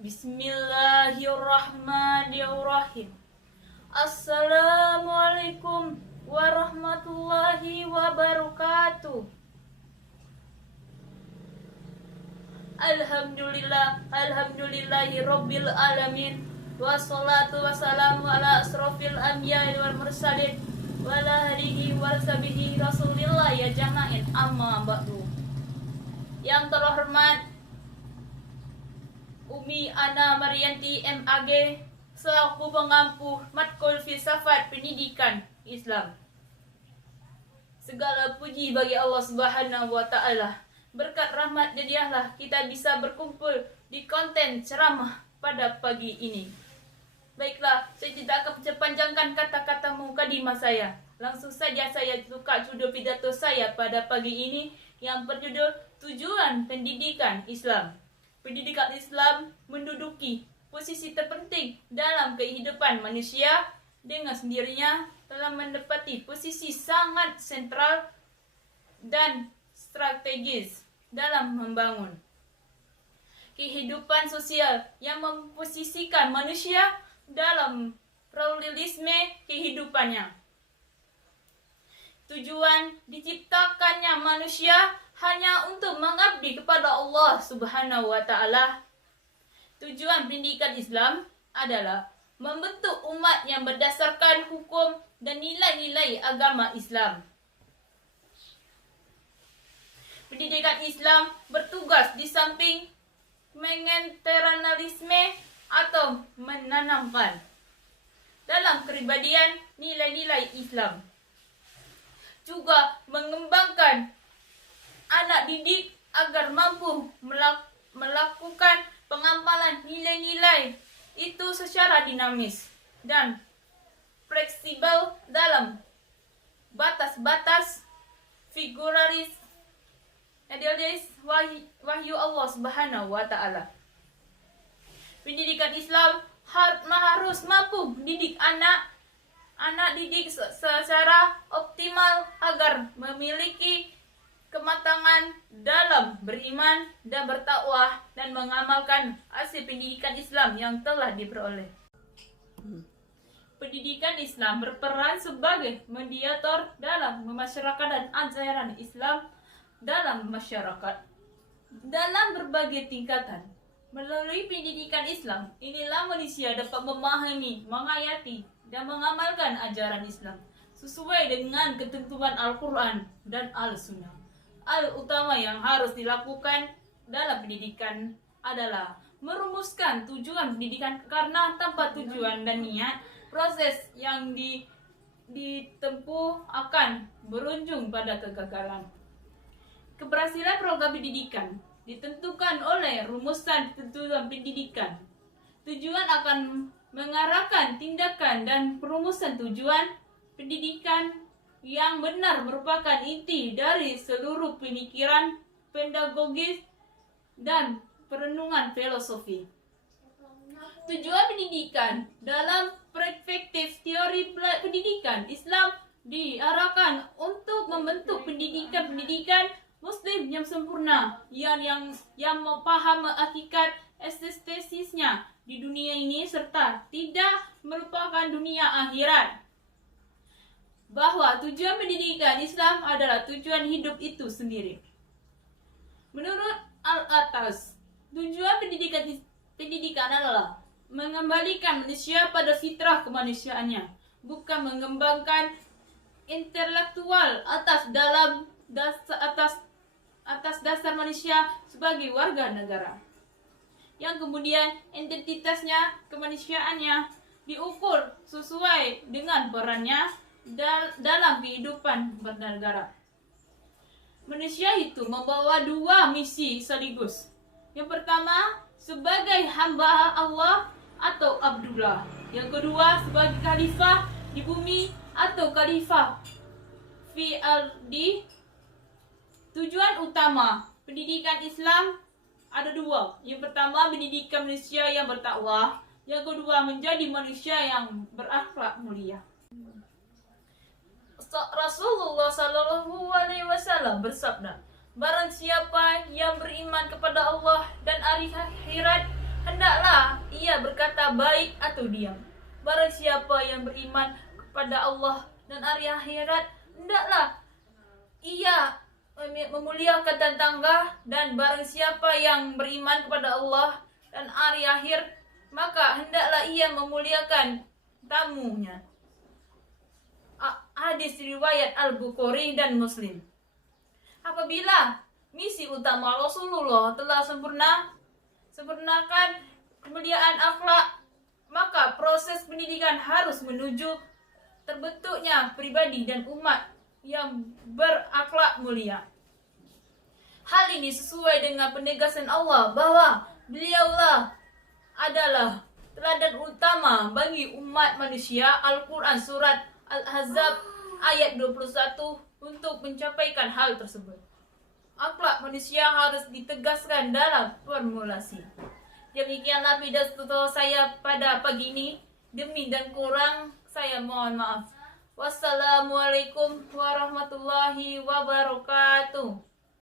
Bismillahirrahmanirrahim. Assalamualaikum warahmatullahi wabarakatuh. Alhamdulillahi rabbil alamin. Wassalatu wassalamu ala asrofil anbiya'i wal mursalin wa ala alihi wa sahbihi rasulillah ya jama'in amma ba'du. Yang terhormat Umi Ana Marianti MAG selaku pengampu Matkul Filsafat Pendidikan Islam. Segala puji bagi Allah Subhanahu wa taala. Berkat rahmat dan diahlah kita bisa berkumpul di konten ceramah pada pagi ini. Baiklah, saya tidak akan panjangkan kata-kata mukadimah saya. Langsung saja saya buka judul pidato saya pada pagi ini yang berjudul Tujuan Pendidikan Islam. Pendidikan Islam menduduki posisi terpenting dalam kehidupan manusia, dengan sendirinya telah mendapati posisi sangat sentral dan strategis dalam membangun kehidupan sosial yang memposisikan manusia dalam pluralisme kehidupannya. Tujuan diciptakannya manusia hanya untuk mengabdi kepada Allah Subhanahu wa taala. Tujuan pendidikan Islam adalah membentuk umat yang berdasarkan hukum dan nilai-nilai agama Islam. Pendidikan Islam bertugas di samping menginternalisme atau menanamkan dalam kepribadian nilai-nilai Islam, juga mengembangkan anak didik agar mampu melakukan pengampalan nilai-nilai itu secara dinamis dan fleksibel dalam batas-batas figuralis wahyu Allah Subhanahu wa taala. Pendidikan Islam harus mampu mendidik anak didik secara optimal agar memiliki kematangan dalam beriman dan bertakwa dan mengamalkan hasil pendidikan Islam yang telah diperoleh. Pendidikan Islam berperan sebagai mediator dalam memasyarakatkan ajaran Islam dalam masyarakat dalam berbagai tingkatan. Melalui pendidikan Islam, inilah manusia dapat memahami, menghayati, dan mengamalkan ajaran Islam sesuai dengan ketentuan Al-Quran dan Al-Sunnah. Hal utama yang harus dilakukan dalam pendidikan adalah merumuskan tujuan pendidikan, karena tanpa tujuan dan niat, proses yang ditempuh akan berujung pada kegagalan. Keberhasilan program pendidikan ditentukan oleh rumusan tujuan pendidikan. Tujuan akan mengarahkan tindakan, dan perumusan tujuan pendidikan yang benar merupakan inti dari seluruh pemikiran pedagogis dan perenungan filosofi. Tujuan pendidikan dalam perspektif teori pendidikan Islam diarahkan untuk membentuk pendidikan Muslim yang sempurna, yang paham hakikat eksistensinya di dunia ini serta tidak melupakan dunia akhirat. Bahwa tujuan pendidikan Islam adalah tujuan hidup itu sendiri. Menurut Al-Atas, tujuan pendidikan adalah mengembalikan manusia pada fitrah kemanusiaannya, bukan mengembangkan intelektual atas dasar manusia sebagai warga negara, yang kemudian identitasnya kemanusiaannya diukur sesuai dengan perannya dalam kehidupan bernegara. Manusia itu membawa dua misi sekaligus. Yang pertama, sebagai hamba Allah atau Abdullah. Yang kedua, sebagai khalifah di bumi atau khalifah fi ardi. Tujuan utama pendidikan Islam ada dua. Yang pertama, mendidikan manusia yang bertakwa. Yang kedua, menjadi manusia yang berakhlak mulia. Rasulullah Shallallahu Alaihi Wasallam bersabda, barang siapa yang beriman kepada Allah dan hari akhirat, hendaklah berkata baik atau diam. Barang siapa yang beriman kepada Allah dan hari akhirat, hendaklah ia memuliakan tetangga, dan barang siapa yang beriman kepada Allah dan hari akhir, maka hendaklah ia memuliakan tamunya. Hadis riwayat Al-Bukhari dan Muslim. Apabila misi utama Rasulullah telah sempurnakan kemuliaan akhlak, maka proses pendidikan harus menuju terbentuknya pribadi dan umat yang berakhlak mulia. Hal ini sesuai dengan penegasan Allah bahwa beliaulah adalah teladan utama bagi umat manusia. Al-Quran surat Al-Ahzab ayat 21 untuk mencapaikan hal tersebut. Akhlak manusia harus ditegaskan dalam formulasi. Demikianlah pidato saya pada pagi ini. Demi dan kurang saya mohon maaf. Wassalamualaikum warahmatullahi wabarakatuh.